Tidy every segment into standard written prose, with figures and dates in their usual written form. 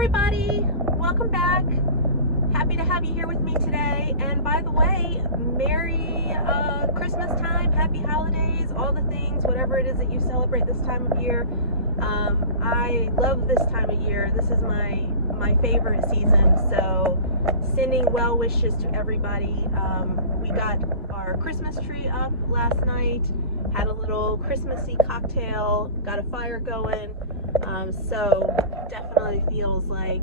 everybody, welcome back. Happy to have you here with me today. And by the way, Merry Christmas time, happy holidays, all the things, whatever it is that you celebrate this time of year. I love this time of year. This is my favorite season, so sending well wishes to everybody. We got our Christmas tree up last night, had a little Christmassy cocktail, got a fire going, so definitely feels like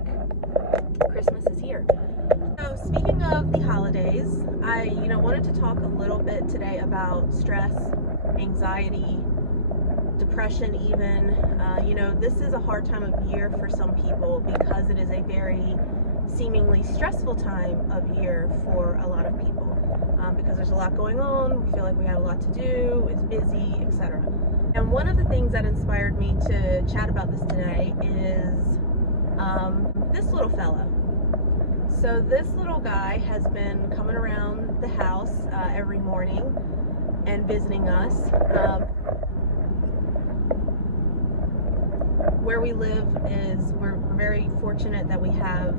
Christmas is here. So speaking of the holidays, I wanted to talk a little bit today about stress, anxiety, depression even. This is a hard time of year for some people because it is a very seemingly stressful time of year for a lot of people, because there's a lot going on, we feel like we have a lot to do, it's busy, etc. And one of the things that inspired me to chat about this today is this little fella. So this little guy has been coming around the house every morning and visiting us. Where we live is, we're very fortunate that we have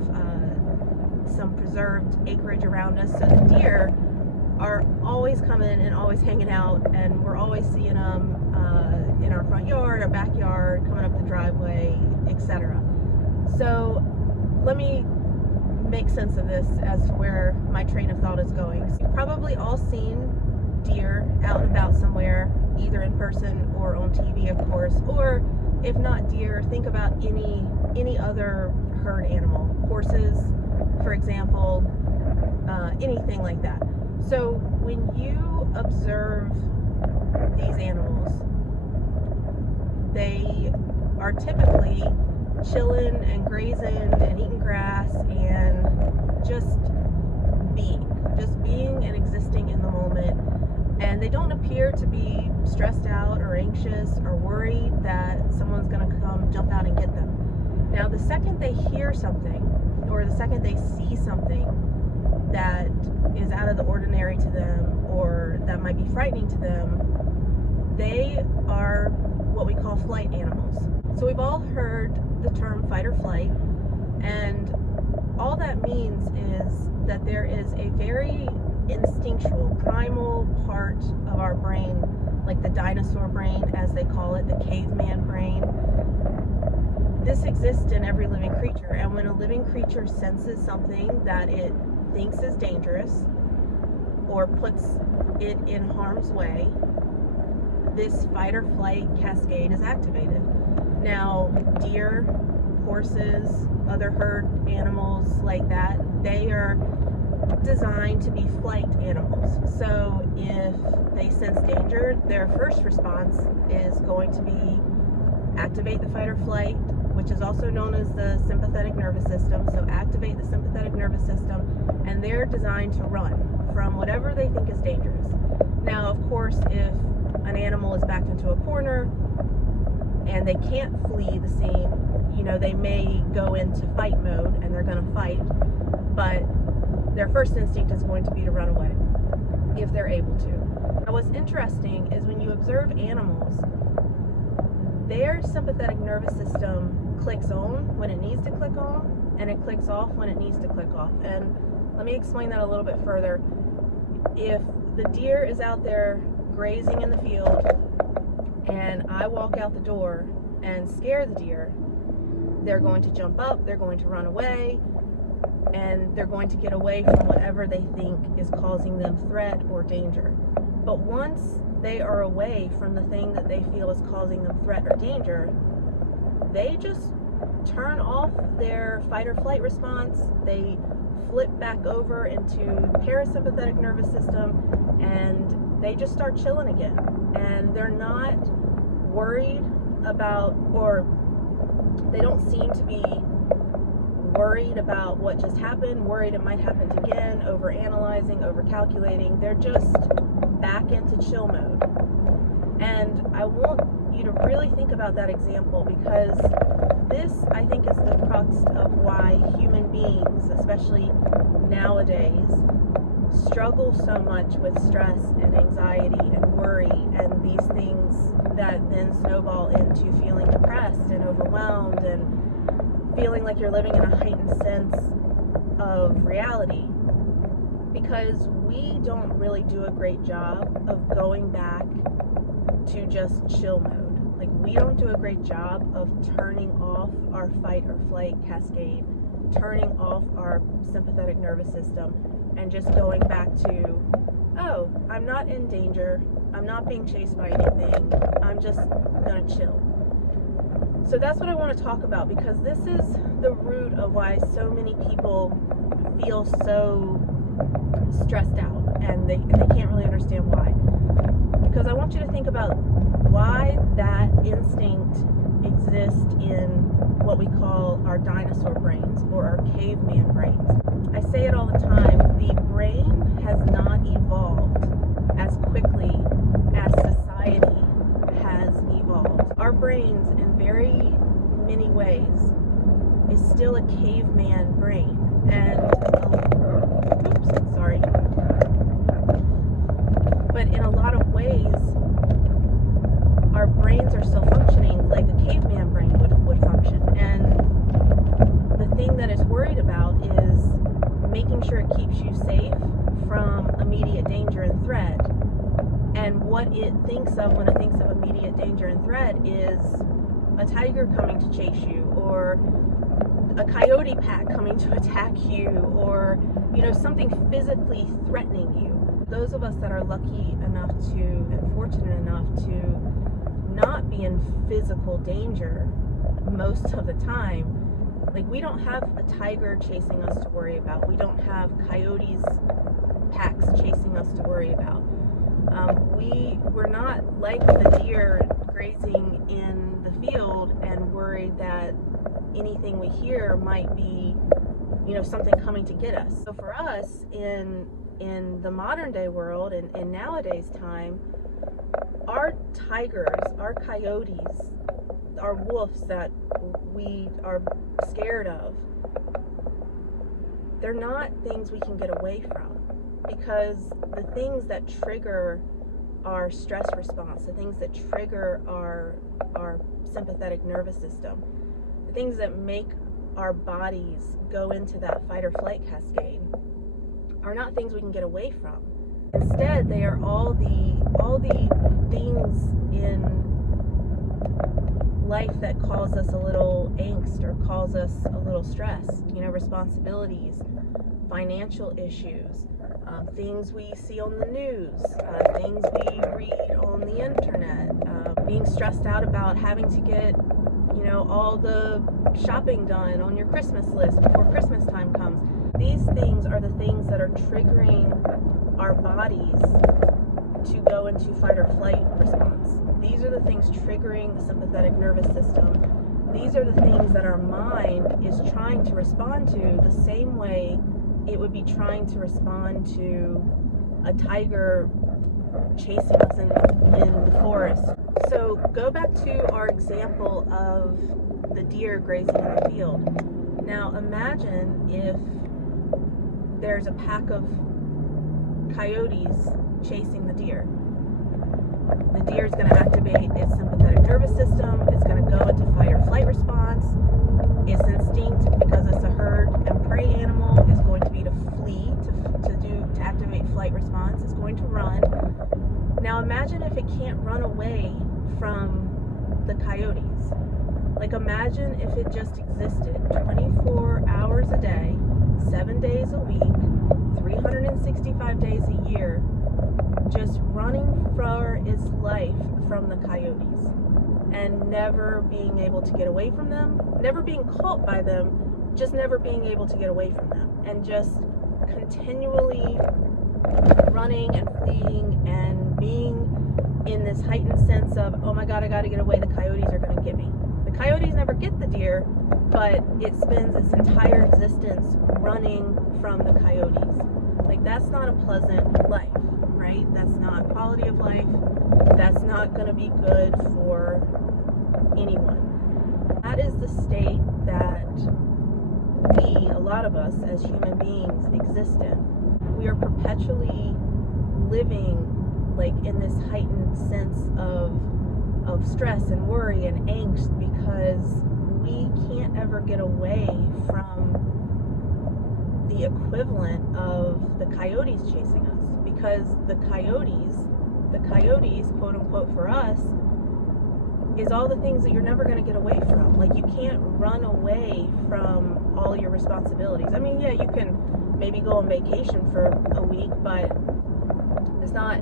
some preserved acreage around us, so the deer are always coming and always hanging out, and we're always seeing them in our front yard, our backyard, coming up the driveway, etc. So let me make sense of this as to where my train of thought is going. So you've probably all seen deer out and about somewhere, either in person or on TV, of course, or if not deer, think about any other herd animal, horses, for example, anything like that. So when you observe these animals, they are typically chilling and grazing and eating grass and just being and existing in the moment. And they don't appear to be stressed out or anxious or worried that someone's going to come jump out and get them. Now, the second they hear something, or the second they see something that is out of the ordinary to them, or that might be frightening to them, they are what we call flight animals. So we've all heard the term fight or flight, and all that means is that there is a very instinctual, primal part of our brain, like the dinosaur brain, as they call it, the caveman brain. This exists in every living creature, and when a living creature senses something that it thinks is dangerous or puts it in harm's way, this fight or flight cascade is activated. Now, deer, horses, other herd animals like that, they are designed to be flight animals. So if they sense danger, their first response is going to be activate the fight or flight, which is also known as the sympathetic nervous system. So activate the sympathetic nervous system, and they're designed to run from whatever they think is dangerous. Now, of course, if an animal is backed into a corner and they can't flee the scene, they may go into fight mode and they're going to fight, but their first instinct is going to be to run away if they're able to. Now, what's interesting is when you observe animals, their sympathetic nervous system clicks on when it needs to click on, and it clicks off when it needs to click off. And let me explain that a little bit further. If the deer is out there grazing in the field and I walk out the door and scare the deer, they're going to jump up, they're going to run away, and they're going to get away from whatever they think is causing them threat or danger. But once they are away from the thing that they feel is causing them threat or danger, they just turn off their fight or flight response, they flip back over into parasympathetic nervous system, and they just start chilling again. And they're not worried about, or they don't seem to be worried about what just happened, worried it might happen again, over analyzing, over calculating. They're just back into chill mode. And I want you to really think about that example, because this, I think, is the crux of why human beings, especially nowadays, struggle so much with stress and anxiety and worry and these things that then snowball into feeling depressed and overwhelmed and feeling like you're living in a heightened sense of reality, because we don't really do a great job of going back to just chill mode. Like, we don't do a great job of turning off our fight or flight cascade, turning off our sympathetic nervous system, and just going back to, oh, I'm not in danger, I'm not being chased by anything, I'm just gonna chill. So that's what I want to talk about, because this is the root of why so many people feel so stressed out, and they can't really understand why. Because I want you to think about why that instinct exists in what we call our dinosaur brains or our caveman brains. I say it all the time, the brain has not evolved as quickly as society has evolved. Our brains, in very many ways, is still a caveman brain. And, but in a lot of ways, our brains are still functioning like a caveman brain would function. And the thing that it's worried about is making sure it keeps you safe from immediate danger and threat. And what it thinks of when it thinks of immediate danger and threat is a tiger coming to chase you, or a coyote pack coming to attack you, or, you know, something physically threatening you. Those of us that are lucky enough to, and fortunate enough to not be in physical danger most of the time, like, we don't have a tiger chasing us to worry about. We don't have coyotes packs chasing us to worry about. We're not like the deer grazing in the field and worried that anything we hear might be, you know, something coming to get us. So for us, in the modern day world and in nowadays time, our tigers, our coyotes, our wolves that we are scared of, they're not things we can get away from, because the things that trigger our stress response, the things that trigger our sympathetic nervous system, the things that make our bodies go into that fight or flight cascade, are not things we can get away from. Instead, they are all the things in life that cause us a little angst or cause us a little stress. You know, responsibilities, financial issues, things we see on the news, things we read on the internet, being stressed out about having to get, you know, all the shopping done on your Christmas list before Christmas time comes. These things are the things that are triggering our bodies to go into fight or flight response. These are the things triggering the sympathetic nervous system. These are the things that our mind is trying to respond to the same way it would be trying to respond to a tiger chasing us in the forest. So go back to our example of the deer grazing in the field. Now imagine if there's a pack of coyotes chasing the deer. The deer is going to activate its sympathetic nervous system. It's going to go into fight or flight response. Its instinct, because it's a herd and prey animal, is going to be to flee, to activate flight response. It's going to run. Now imagine if it can't run away from the coyotes. Like, imagine if it just existed 24 hours a day, 7 days a week, 365 days a year, just running for its life from the coyotes, and never being able to get away from them, never being caught by them, just never being able to get away from them, and just continually running and fleeing and being in this heightened sense of, oh my God, I gotta get away, the coyotes are gonna get me. The coyotes never get the deer, but it spends its entire existence running from the coyotes. Like, that's not a pleasant life, right? That's not quality of life. That's not gonna be good for anyone. That is the state that we, a lot of us as human beings, exist in. We are perpetually living like in this heightened sense of stress and worry and angst, because we can't ever get away from the equivalent of the coyotes chasing us, because the coyotes, quote unquote, for us, is all the things that you're never going to get away from. Like, you can't run away from all your responsibilities. I mean, yeah, you can maybe go on vacation for a week, but it's not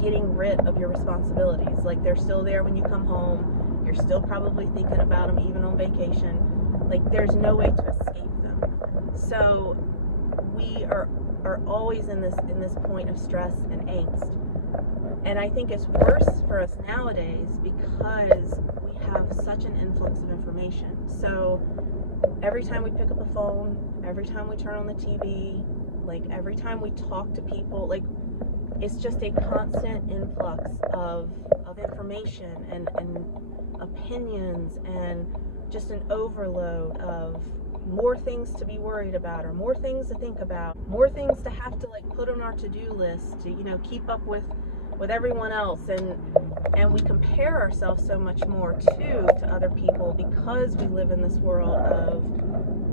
getting rid of your responsibilities. Like, they're still there when you come home. You're still probably thinking about them even on vacation. Like, there's no way to escape them. So we are always in this point of stress and angst. And I think it's worse for us nowadays because we have such an influx of information. So every time we pick up a phone, every time we turn on the TV, like every time we talk to people, like, it's just a constant influx of information and opinions, and just an overload of more things to be worried about, or more things to think about, more things to have to like put on our to-do list to, you know, keep up with everyone else, and we compare ourselves so much more to other people because we live in this world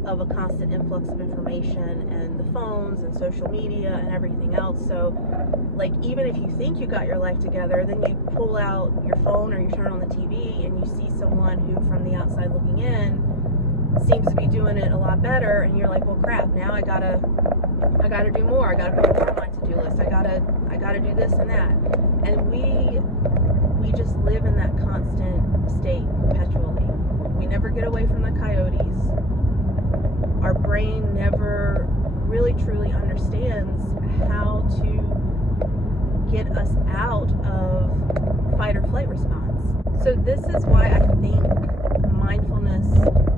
of a constant influx of information and the phones and social media and everything else. So like, even if you think you got your life together, then you pull out your phone or you turn on the TV and you see someone who from the outside looking in seems to be doing it a lot better, and you're like, well crap, now I gotta do more. I gotta put more on my to-do list. I gotta do this and that. And we just live in that constant state perpetually. We never get away from the coyotes. Our brain never really truly understands how to get us out of fight or flight response. So this is why I think mindfulness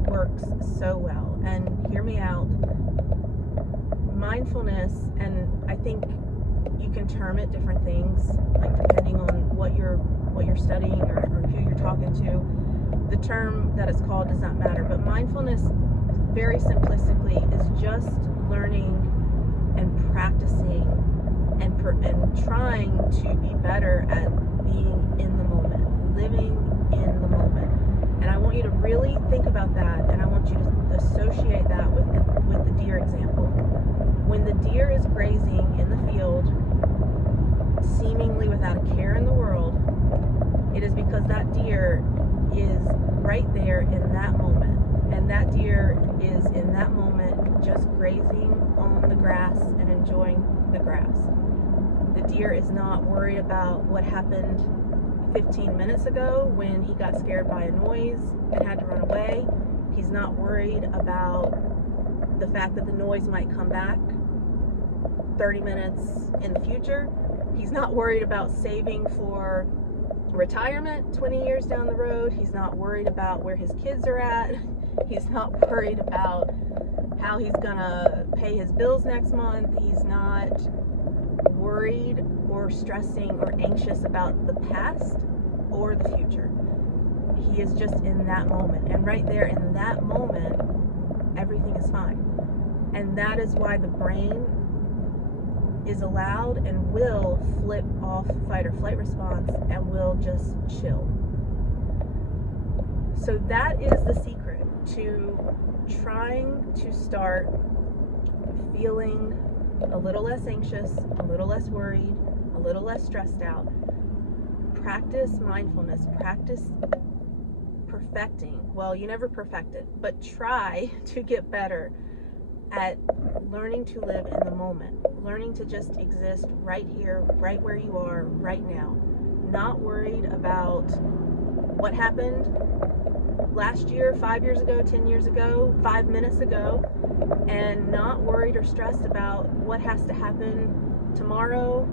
works so well. And hear me out. Mindfulness, and I think you can term it different things, like depending on what you're studying or who you're talking to. The term that it's called does not matter, but mindfulness, very simplistically, is just learning and practicing and trying to be better at being in the moment, living in the moment. And I want you to really think about that, and I want you to associate that with the deer example. When the deer is grazing in the field, seemingly without a care in the world, it is because that deer is right there in that moment. And that deer is in that moment just grazing on the grass and enjoying the grass. The deer is not worried about what happened 15 minutes ago when he got scared by a noise and had to run away. He's not worried about the fact that the noise might come back 30 minutes in the future. He's not worried about saving for retirement 20 years down the road. He's not worried about where his kids are at. He's not worried about how he's gonna pay his bills next month. He's not worried or stressing or anxious about the past or the future. He is just in that moment, and right there in that moment, everything is fine. And that is why the brain is allowed and will flip off fight or flight response and will just chill. So that is the secret to trying to start feeling a little less anxious, a little less worried, a little less stressed out. Practice mindfulness, practice perfecting. Well, you never perfect it, but try to get better at learning to live in the moment, learning to just exist right here, right where you are, right now. Not worried about what happened last year, 5 years ago, 10 years ago, 5 minutes ago, and not worried or stressed about what has to happen tomorrow,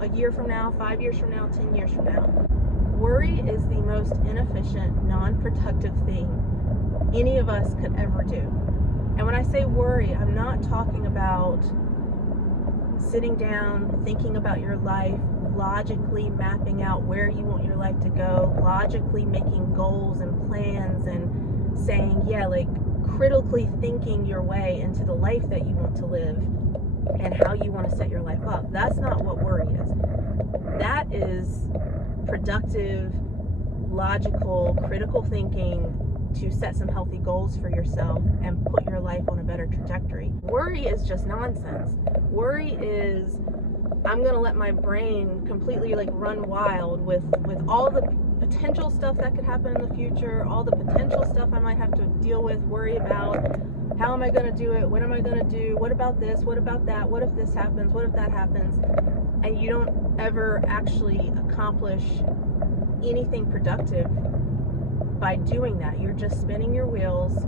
a year from now, 5 years from now, 10 years from now. Worry is the most inefficient, non-productive thing any of us could ever do. And when I say worry, I'm not talking about sitting down, thinking about your life, logically mapping out where you want your life to go, logically making goals and plans and saying, yeah, like critically thinking your way into the life that you want to live and how you want to set your life up. That's not what worry is. That is productive, logical, critical thinking to set some healthy goals for yourself and put your life on a better trajectory. Worry is just nonsense. Worry is, I'm gonna let my brain completely like run wild with all the potential stuff that could happen in the future, all the potential stuff I might have to deal with, worry about. How am I gonna do it? What am I gonna do? What about this? What about that? What if this happens? What if that happens? And you don't ever actually accomplish anything productive by doing that. You're just spinning your wheels.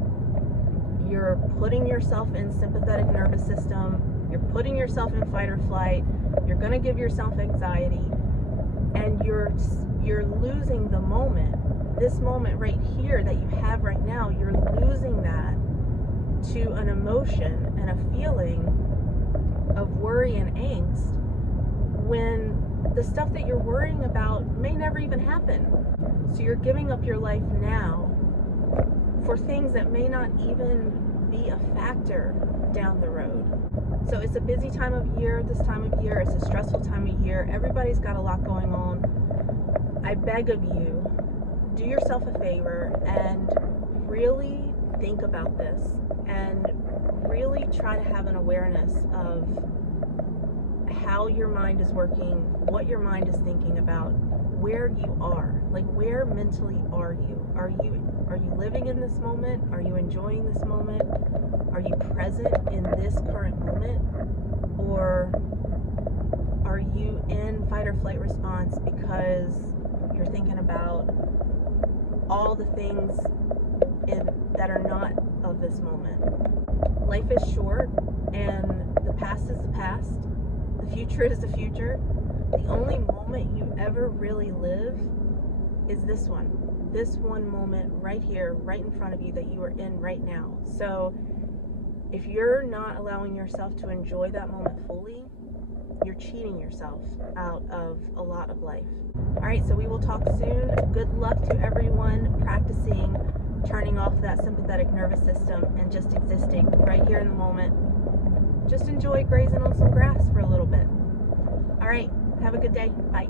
You're putting yourself in sympathetic nervous system. You're putting yourself in fight or flight. You're going to give yourself anxiety, and you're losing the moment. This moment right here that you have right now, you're losing that to an emotion and a feeling of worry and angst when the stuff that you're worrying about may never even happen. So you're giving up your life now for things that may not even be a factor down the road. So it's a busy time of year this time of year. It's a stressful time of year. Everybody's got a lot going on. I beg of you, do yourself a favor and really think about this and really try to have an awareness of how your mind is working, what your mind is thinking about, where you are. Like, where mentally are you? Are you living in this moment? Are you enjoying this moment? Are you present in this current moment? Or are you in fight or flight response because you're thinking about all the things that are not of this moment? Life is short, and the past is the past. The future is the future. The only moment you ever really live is this one moment right here, right in front of you, that you are in right now. So if you're not allowing yourself to enjoy that moment fully, you're cheating yourself out of a lot of life. All right, so we will talk soon. Good luck to everyone practicing turning off that sympathetic nervous system and just existing right here in the moment. Just enjoy grazing on some grass for a little bit. All right, have a good day. Bye.